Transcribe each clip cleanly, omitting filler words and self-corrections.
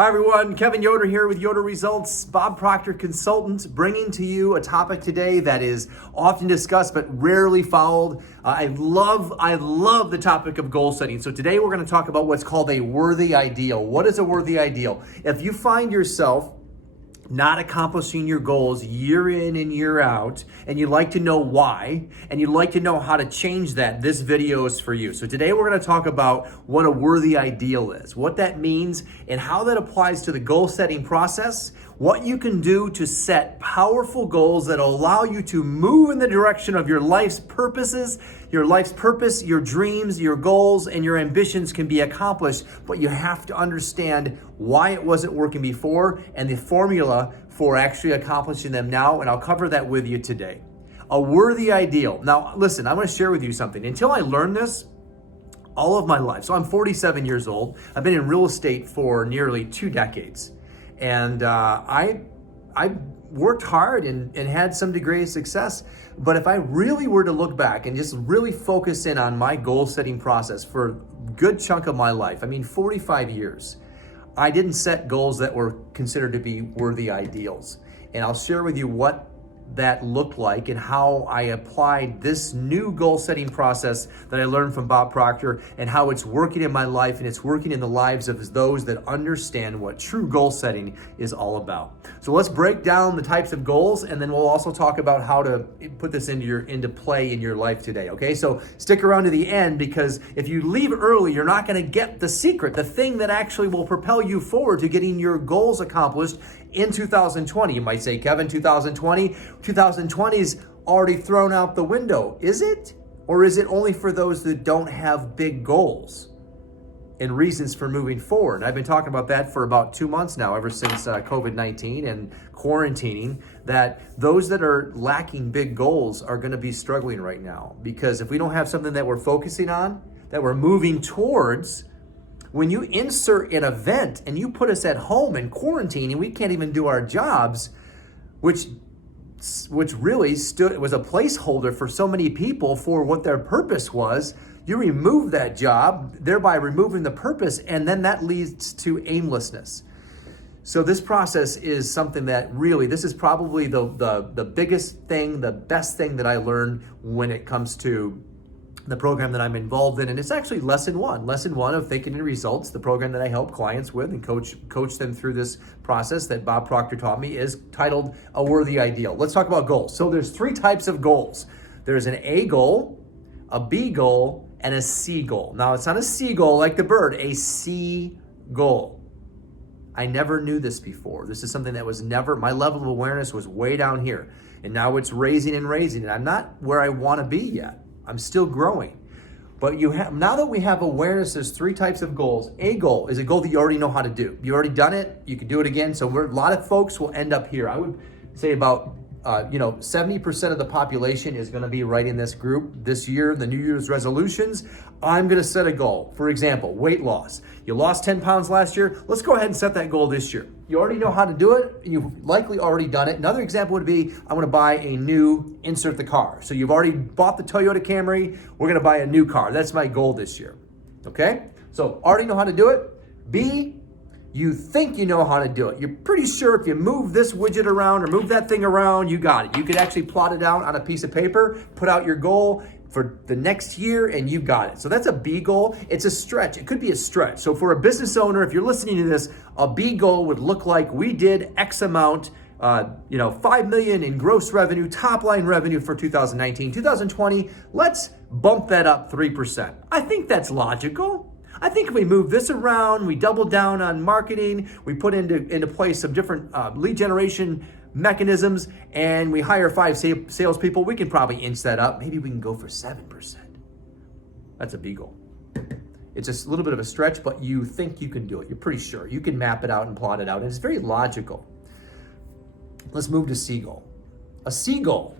Hi everyone, Kevin Yoder here with Yoder Results, Bob Proctor Consultant, bringing to you a topic today that is often discussed but rarely followed. I love the topic of goal setting. So today we're going to talk about what's called a worthy ideal. What is a worthy ideal? If you find yourself not accomplishing your goals year in and year out, and you'd like to know why, and you'd like to know how to change that, this video is for you. So today we're going to talk about what a worthy ideal is, what that means, and how that applies to the goal setting process, what you can do to set powerful goals that allow you to move in the direction of your life's purposes. Your life's purpose, your dreams, your goals, and your ambitions can be accomplished, but you have to understand why it wasn't working before and the formula for actually accomplishing them now, and I'll cover that with you today. A worthy ideal. Now, listen, I'm going to share with you something. Until I learned this, all of my life, so I'm 47 years old. I've been in real estate for nearly 2 decades, and I worked hard and had some degree of success. But if I really were to look back and just really focus in on my goal setting process for a good chunk of my life, 45 years, I didn't set goals that were considered to be worthy ideals. And I'll share with you what that looked like and how I applied this new goal setting process that I learned from Bob Proctor, and how it's working in my life and it's working in the lives of those that understand what true goal setting is all about. So let's break down the types of goals, and then we'll also talk about how to put this into play in your life today. Okay, so stick around to the end, because if you leave early, you're not going to get the secret, the thing that actually will propel you forward to getting your goals accomplished in 2020. You might say, Kevin, 2020's already thrown out the window. Is it? Or is it only for those that don't have big goals and reasons for moving forward? I've been talking about that for about 2 months now, ever since COVID-19 and quarantining, that those that are lacking big goals are going to be struggling right now. Because if we don't have something that we're focusing on, that we're moving towards, when you insert an event and you put us at home in quarantine and we can't even do our jobs, which really was a placeholder for so many people for what their purpose was, you remove that job, thereby removing the purpose, and then that leads to aimlessness. So this process is something that really, this is probably the biggest thing, the best thing that I learned when it comes to the program that I'm involved in. And it's actually lesson one of Thinking in Results, the program that I help clients with and coach them through this process that Bob Proctor taught me, is titled A Worthy Ideal. Let's talk about goals. So there's 3 types of goals. There's an A goal, a B goal, and a C goal. Now, it's not a seagull like the bird, a C goal. I never knew this before. This is something that was never, my level of awareness was way down here. And now it's raising, and I'm not where I want to be yet. I'm still growing. But now that we have awareness, there's 3 types of goals. A goal is a goal that you already know how to do. You already done it. You can do it again. So a lot of folks will end up here. I would say about 70% of the population is going to be right in this group this year. The New Year's resolutions, I'm going to set a goal. For example, weight loss. You lost 10 pounds last year. Let's go ahead and set that goal this year. You already know how to do it. You've likely already done it. Another example would be, I want to buy a new, insert the car. So you've already bought the Toyota Camry. We're going to buy a new car. That's my goal this year. Okay? So already know how to do it. B, you think you know how to do it. You're pretty sure if you move this widget around or move that thing around, you got it. You could actually plot it out on a piece of paper, put out your goal for the next year, and you got it. So that's a B goal. It's a stretch. It could be a stretch. So for a business owner, if you're listening to this, a B goal would look like, we did X amount, 5 million in gross revenue, top line revenue for 2019. 2020, let's bump that up 3%. I think that's logical. I think if we move this around, we double down on marketing, we put into place some different lead generation mechanisms, and we hire 5 salespeople, we can probably inch that up. Maybe we can go for 7%. That's a B goal. It's a little bit of a stretch, but you think you can do it. You're pretty sure. You can map it out and plot it out, and it's very logical. Let's move to C goal. A C goal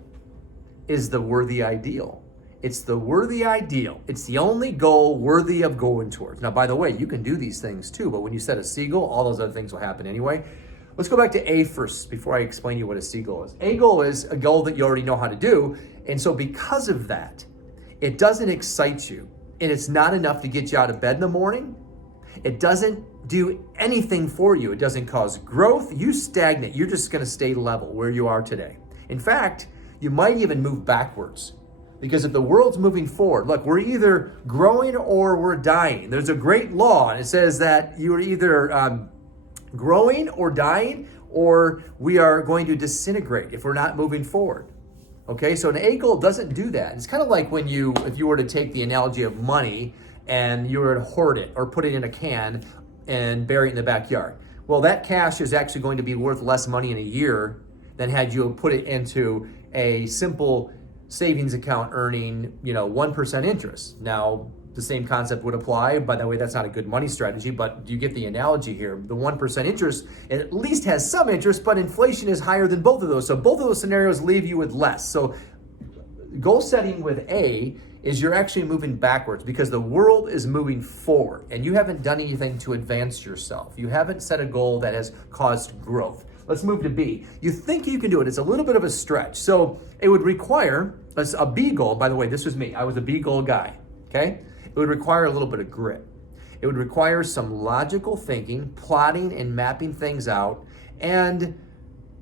is the worthy ideal. It's the worthy ideal. It's the only goal worthy of going towards. Now, by the way, you can do these things too, but when you set a C goal, all those other things will happen anyway. Let's go back to A first before I explain to you what a C goal is. A goal is a goal that you already know how to do. And so because of that, it doesn't excite you, and it's not enough to get you out of bed in the morning, It doesn't do anything for you. It doesn't cause growth. You stagnate. You're just going to stay level where you are today. In fact, you might even move backwards. Because if the world's moving forward, look, we're either growing or we're dying. There's a great law, and it says that you're either growing or dying, or we are going to disintegrate if we're not moving forward. Okay, so an A goal doesn't do that. It's kind of like if you were to take the analogy of money and you were to hoard it or put it in a can and bury it in the backyard. Well, that cash is actually going to be worth less money in a year than had you put it into a simple savings account earning, 1% interest. Now, the same concept would apply. By the way, that's not a good money strategy, but you get the analogy here. The 1% interest, it at least has some interest, but inflation is higher than both of those. So both of those scenarios leave you with less. So goal setting with A is you're actually moving backwards because the world is moving forward and you haven't done anything to advance yourself. You haven't set a goal that has caused growth. Let's move to B. You think you can do it. It's a little bit of a stretch. So it would require a B goal. By the way, this was me. I was a B goal guy, okay? It would require a little bit of grit. It would require some logical thinking, plotting and mapping things out, and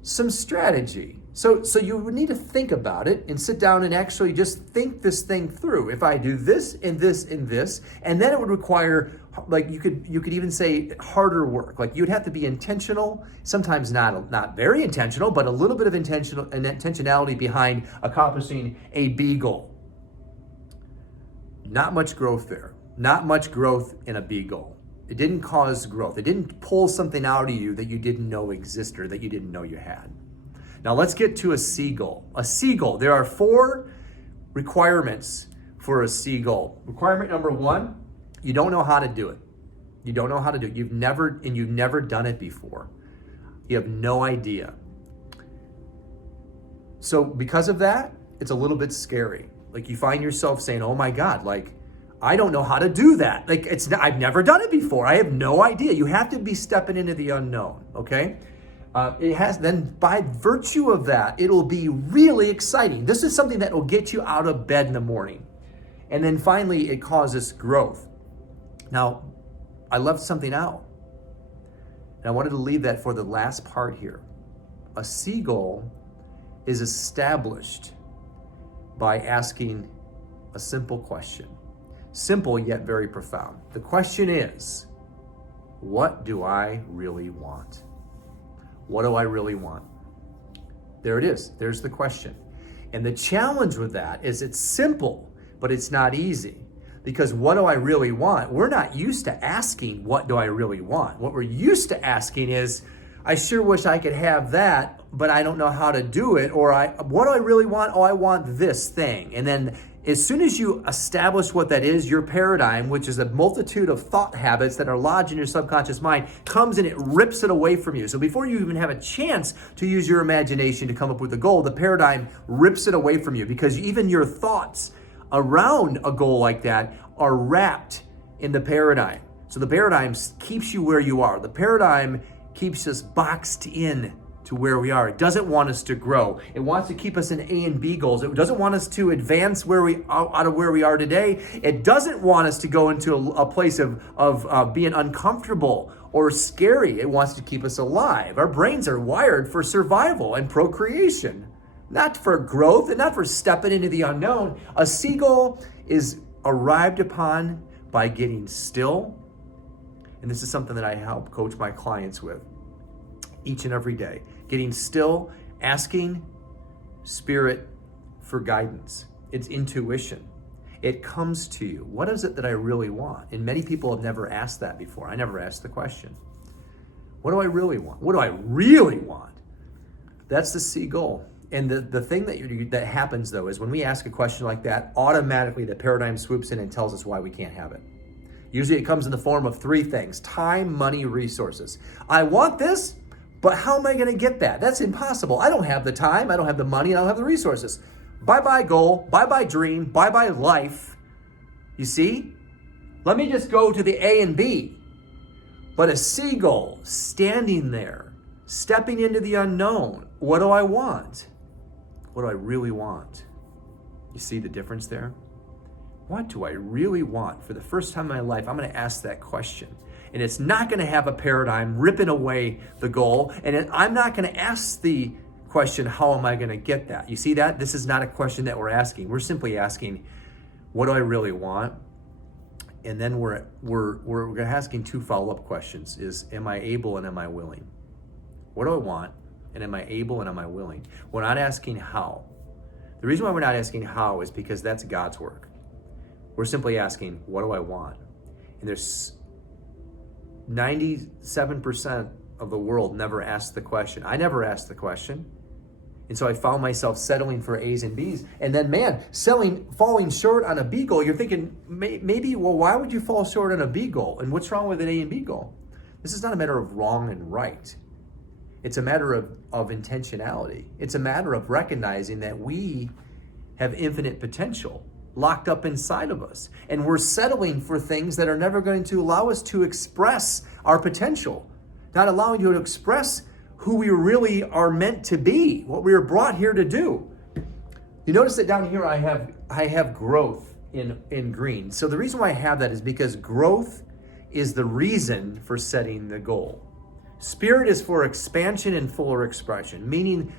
some strategy. So you would need to think about it and sit down and actually just think this thing through. If I do this and this and this, and then it would require, like you could even say harder work. Like you'd have to be intentional, sometimes not very intentional, but a little bit of intentionality behind accomplishing a B goal. Not much growth there. Not much growth in a B goal. It didn't cause growth. It didn't pull something out of you that you didn't know existed or that you didn't know you had. Now let's get to a C goal. A C goal, there are 4 requirements for a C goal. Requirement number 1, you don't know how to do it. You don't know how to do it. You've never done it before. You have no idea. So because of that, it's a little bit scary. Like you find yourself saying, oh my God, like I don't know how to do that. Like I've never done it before. I have no idea. You have to be stepping into the unknown, okay? Then by virtue of that, it'll be really exciting. This is something that will get you out of bed in the morning. And then finally, it causes growth. Now, I left something out. And I wanted to leave that for the last part here. A C goal is established by asking a simple question. Simple yet very profound. The question is, what do I really want? What do I really want? There it is. There's the question. And the challenge with that is it's simple, but it's not easy. Because what do I really want? We're not used to asking, what do I really want? What we're used to asking is, I sure wish I could have that, but I don't know how to do it. Or what do I really want? Oh, I want this thing. And then as soon as you establish what that is, your paradigm, which is a multitude of thought habits that are lodged in your subconscious mind, comes and it rips it away from you. So before you even have a chance to use your imagination to come up with a goal, the paradigm rips it away from you because even your thoughts around a goal like that are wrapped in the paradigm. So the paradigm keeps you where you are. The paradigm keeps us boxed in to where we are. It doesn't want us to grow. It wants to keep us in A and B goals. It doesn't want us to advance out of where we are today. It doesn't want us to go into a place of being uncomfortable or scary. It wants to keep us alive. Our brains are wired for survival and procreation, not for growth and not for stepping into the unknown. A C goal is arrived upon by getting still. And this is something that I help coach my clients with each and every day. Getting still, asking Spirit for guidance. It's intuition. It comes to you. What is it that I really want? And many people have never asked that before. I never asked the question. What do I really want? What do I really want? That's the C goal. And the thing that happens though is when we ask a question like that, automatically the paradigm swoops in and tells us why we can't have it. Usually it comes in the form of 3 things: time, money, resources. I want this, but how am I going to get that? That's impossible. I don't have the time, I don't have the money, I don't have the resources. Bye-bye goal, bye-bye dream, bye-bye life. You see? Let me just go to the A and B. But a C goal, standing there, stepping into the unknown. What do I want? What do I really want? You see the difference there? What do I really want? For the first time in my life, I'm going to ask that question. And it's not going to have a paradigm ripping away the goal. And I'm not going to ask the question, how am I going to get that? You see that? This is not a question that we're asking. We're simply asking, what do I really want? And then we're asking two follow-up questions is, am I able and am I willing? What do I want? And am I able and am I willing? We're not asking how. The reason why we're not asking how is because that's God's work. We're simply asking, what do I want? And there's 97% of the world never asked the question. I never asked the question. And so I found myself settling for A's and B's. And then, man, falling short on a B goal, you're thinking, maybe, well, why would you fall short on a B goal? And what's wrong with an A and B goal? This is not a matter of wrong and right. It's a matter of intentionality. It's a matter of recognizing that we have infinite potential locked up inside of us. And we're settling for things that are never going to allow us to express our potential, not allowing you to express who we really are meant to be, what we were brought here to do. You notice that down here I have growth in green. So the reason why I have that is because growth is the reason for setting the goal. Spirit is for expansion and fuller expression, meaning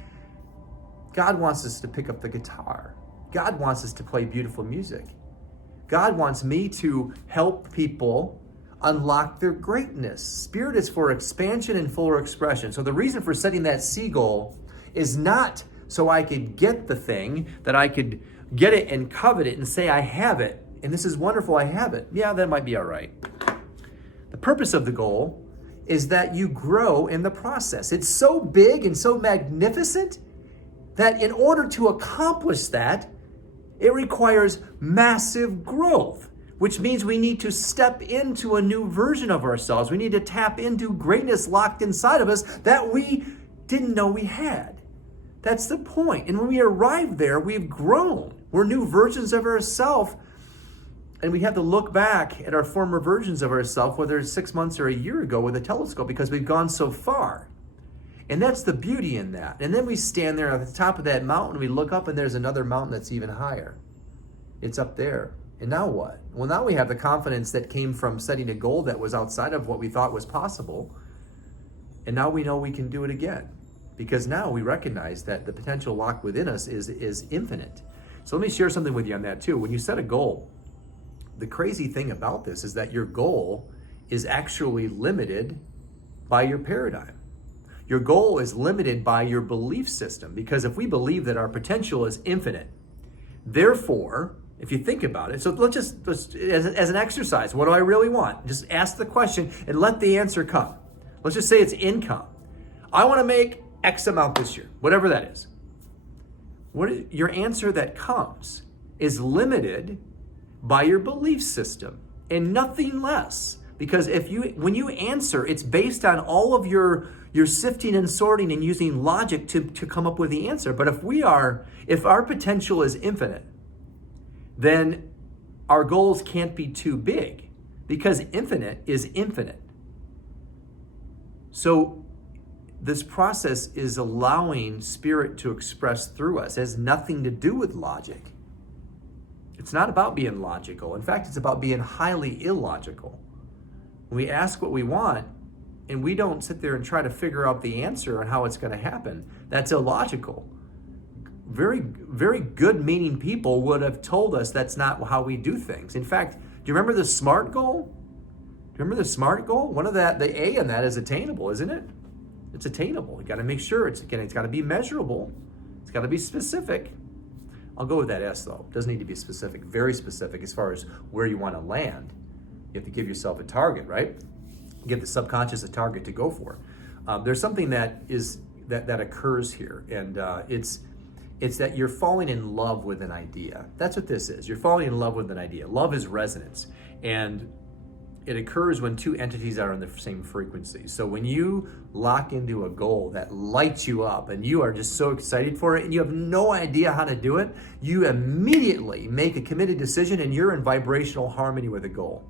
God wants us to pick up the guitar. God wants us to play beautiful music. God wants me to help people unlock their greatness. Spirit is for expansion and fuller expression. So the reason for setting that C goal is not so I could get the thing, that I could get it and covet it and say I have it, and this is wonderful, I have it. Yeah, that might be all right. The purpose of the goal is that you grow in the process. It's so big and so magnificent that in order to accomplish that, it requires massive growth, which means we need to step into a new version of ourselves. We need to tap into greatness locked inside of us that we didn't know we had. That's the point. And when we arrive there, we've grown. We're new versions of ourselves. And we have to look back at our former versions of ourselves, whether it's 6 months or a year ago with a telescope, because we've gone so far. And that's the beauty in that. And then we stand there at the top of that mountain, we look up and there's another mountain that's even higher. It's up there. And now what? Well, now we have the confidence that came from setting a goal that was outside of what we thought was possible. And now we know we can do it again. Because now we recognize that the potential locked within us is infinite. So let me share something with you on that too. When you set a goal, the crazy thing about this is that your goal is actually limited by your paradigm. Your goal is limited by your belief system, because if we believe that our potential is infinite, therefore, if you think about it, so let's as an exercise, what do I really want? Just ask the question and let the answer come. Let's just say it's income. I want to make X amount this year, whatever that is. Your answer that comes is limited by your belief system and nothing less. Because when you answer, it's based on all of your sifting and sorting and using logic to come up with the answer. But if our potential is infinite, then our goals can't be too big, because infinite is infinite. So this process is allowing Spirit to express through us. It has nothing to do with logic. It's not about being logical. In fact, it's about being highly illogical. When we ask what we want and we don't sit there and try to figure out the answer and how it's going to happen, that's illogical. Very, very good meaning people would have told us that's not how we do things. In fact, do you remember the SMART goal? Do you remember the SMART goal? One of the A in that is attainable, isn't it? It's attainable. You got to make sure it's got to be measurable. It's got to be specific. I'll go with that S though. It doesn't need to be specific, very specific as far as where you want to land. You have to give yourself a target, right? Give the subconscious a target to go for. There's something that occurs here, and it's that you're falling in love with an idea. That's what this is. You're falling in love with an idea. Love is resonance, and it occurs when two entities are on the same frequency. So when you lock into a goal that lights you up and you are just so excited for it and you have no idea how to do it, you immediately make a committed decision and you're in vibrational harmony with the goal.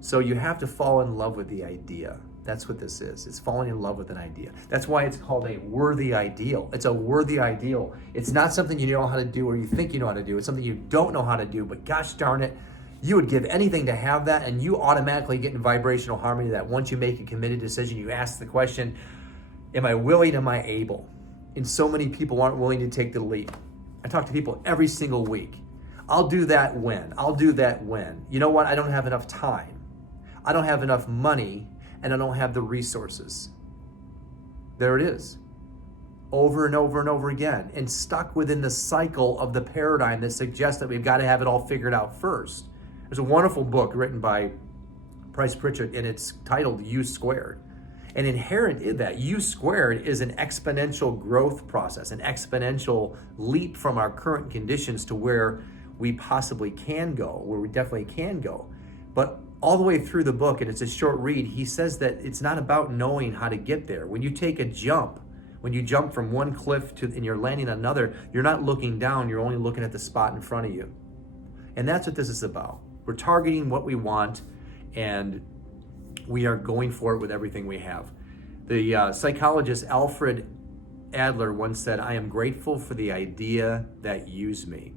So you have to fall in love with the idea. That's what this is. It's falling in love with an idea. That's why it's called a worthy ideal. It's a worthy ideal. It's not something you know how to do or you think you know how to do. It's something you don't know how to do, but gosh darn it, You would give anything to have that, and you automatically get in vibrational harmony that once you make a committed decision, you ask the question, am I willing, am I able? And so many people aren't willing to take the leap. I talk to people every single week. I'll do that when. I'll do that when. You know what? I don't have enough time. I don't have enough money, and I don't have the resources. There it is. Over and over and over again, and stuck within the cycle of the paradigm that suggests that we've got to have it all figured out first. There's a wonderful book written by Bryce Pritchett, and it's titled U Squared. And inherent in that, U squared is an exponential growth process, an exponential leap from our current conditions to where we possibly can go, where we definitely can go. But all the way through the book, and it's a short read, he says that it's not about knowing how to get there. When you take a jump, when you jump from one cliff to and you're landing on another, you're not looking down, you're only looking at the spot in front of you. And that's what this is about. We're targeting what we want, and we are going for it with everything we have. The psychologist Alfred Adler once said, I am grateful for the idea that used me.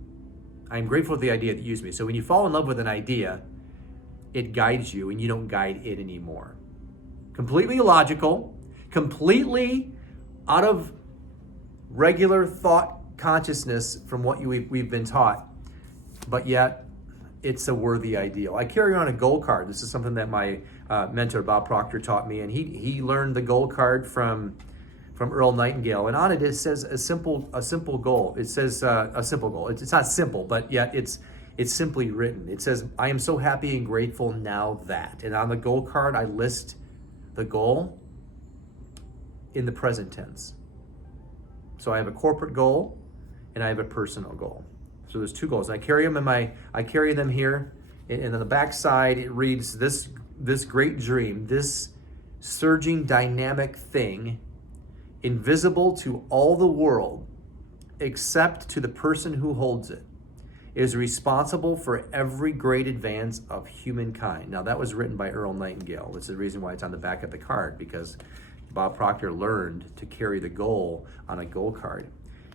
I am grateful for the idea that used me. So when you fall in love with an idea, it guides you and you don't guide it anymore. Completely illogical, completely out of regular thought consciousness from what we've been taught, but yet it's a worthy ideal. I carry on a goal card. This is something that my mentor Bob Proctor taught me, and he learned the goal card from Earl Nightingale. And on it says a simple goal. It says a simple goal. It's not simple, but yet it's simply written. It says, I am so happy and grateful now that. And on the goal card, I list the goal in the present tense. So I have a corporate goal and I have a personal goal. So there's two goals. And I carry them here, and on the back side it reads, this great dream, this surging dynamic thing, invisible to all the world except to the person who holds it, is responsible for every great advance of humankind. Now that was written by Earl Nightingale. That's the reason why it's on the back of the card, because Bob Proctor learned to carry the goal on a goal card.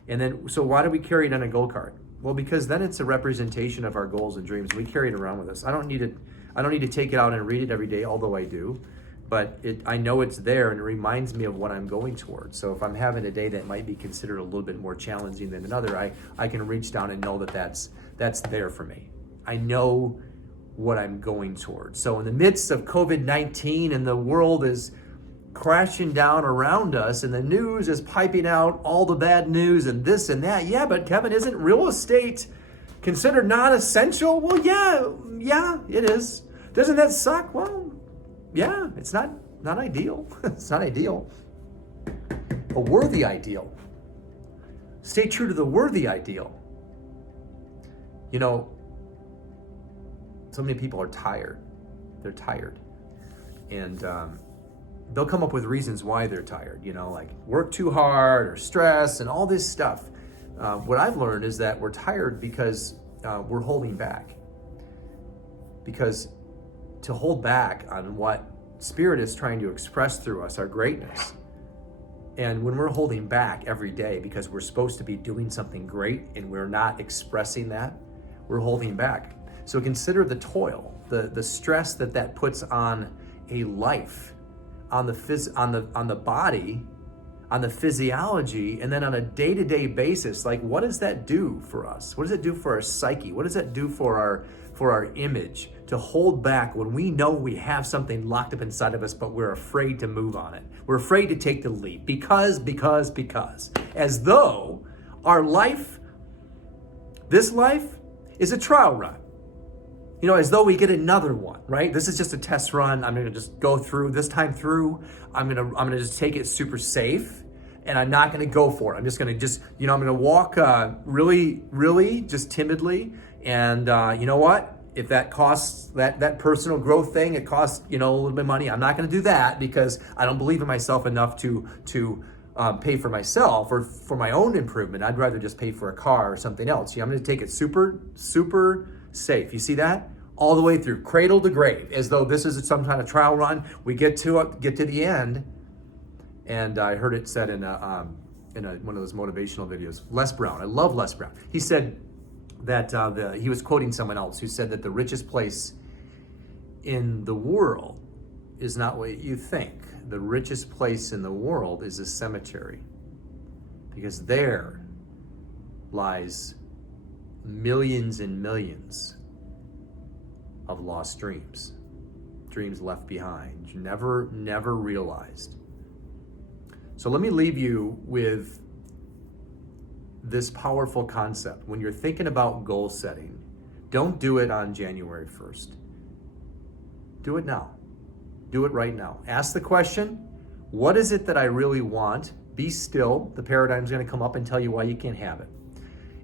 And then, so why do we carry it on a goal card? Well, because then it's a representation of our goals and dreams. We carry it around with us. I don't need to take it out and read it every day, although I do. But I know it's there, and it reminds me of what I'm going towards. So if I'm having a day that might be considered a little bit more challenging than another, I can reach down and know that that's there for me. I know what I'm going towards. So in the midst of COVID-19 and the world is crashing down around us and the news is piping out all the bad news and this and that. Yeah, but Kevin, isn't real estate considered non-essential? Well, yeah, it is. Doesn't that suck? Well, yeah, it's not ideal. It's not ideal. A worthy ideal. Stay true to the worthy ideal. You know, so many people are tired. They're tired. And they'll come up with reasons why they're tired, like work too hard or stress and all this stuff. What I've learned is that we're tired because we're holding back. Because to hold back on what Spirit is trying to express through us, our greatness. And when we're holding back every day because we're supposed to be doing something great and we're not expressing that, we're holding back. So consider the toil, the stress that puts on a life, on the body, on the physiology, and then on a day-to-day basis. Like, what does that do for us? What does it do for our psyche? What does that do for our image? To hold back when we know we have something locked up inside of us, but we're afraid to move on it. We're afraid to take the leap because, as though our life, this life, is a trial run. As though we get another one, right? This is just a test run. I'm gonna just go through this time through. I'm gonna just take it super safe, and I'm not gonna go for it. I'm gonna I'm gonna walk really just timidly. And you know what? If that costs that personal growth thing, it costs a little bit of money. I'm not gonna do that because I don't believe in myself enough to pay for myself or for my own improvement. I'd rather just pay for a car or something else. I'm gonna take it super safe. You see that? All the way through, cradle to grave, as though this is some kind of trial run. We get to the end, and I heard it said in one of those motivational videos. Les Brown, I love Les Brown. He said, that he was quoting someone else who said that the richest place in the world is not what you think. The richest place in the world is a cemetery, because there lies millions and millions of lost dreams, dreams left behind, you never realized. So let me leave you with this powerful concept. When you're thinking about goal setting, don't do it on January 1st. Do it now. Do it right now. Ask the question, what is it that I really want? Be still. The paradigm's going to come up and tell you why you can't have it.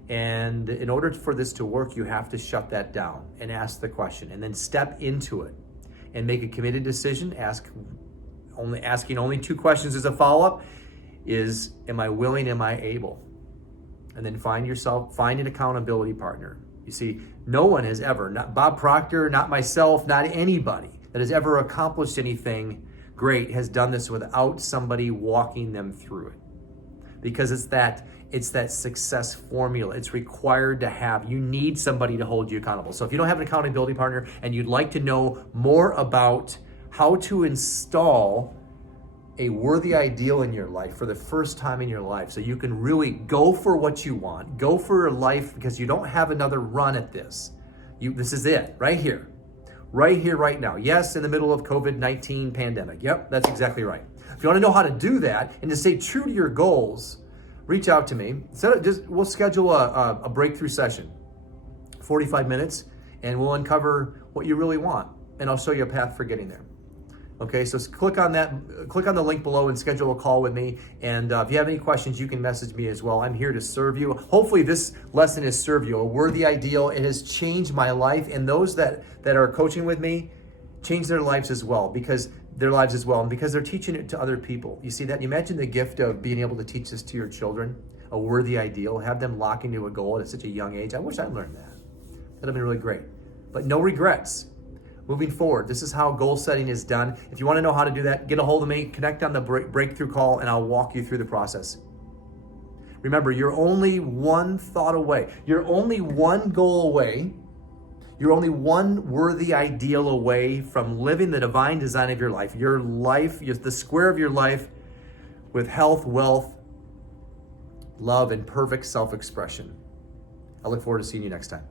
And in order for this to work, you have to shut that down and ask the question, and then step into it and make a committed decision. Asking only 2 questions as a follow-up is, am I willing, am I able? And then find an accountability partner. You see, no one has ever, not Bob Proctor, not myself, not anybody that has ever accomplished anything great has done this without somebody walking them through it. Because it's that success formula. It's required to have. You need somebody to hold you accountable. So if you don't have an accountability partner and you'd like to know more about how to install a worthy ideal in your life for the first time in your life, so you can really go for what you want, go for a life, because you don't have another run at this. This is it, right here, right now. Yes, in the middle of COVID-19 pandemic. Yep, that's exactly right. If you want to know how to do that and to stay true to your goals, reach out to me. We'll schedule a breakthrough session, 45 minutes, and we'll uncover what you really want, and I'll show you a path for getting there. Okay, so click on the link below and schedule a call with me. And if you have any questions, you can message me as well. I'm here to serve you. Hopefully this lesson has served you. A worthy ideal. It has changed my life, and those that are coaching with me change their lives as well, because they're teaching it to other people. You see that? You imagine the gift of being able to teach this to your children, a worthy ideal, have them lock into a goal at such a young age. I wish I learned that. That'd have been really great. But no regrets. Moving forward, this is how goal setting is done. If you want to know how to do that, get a hold of me, connect on the breakthrough call, and I'll walk you through the process. Remember, you're only one thought away. You're only one goal away. You're only one worthy ideal away from living the divine design of your life. Your life, the square of your life, with health, wealth, love, and perfect self-expression. I look forward to seeing you next time.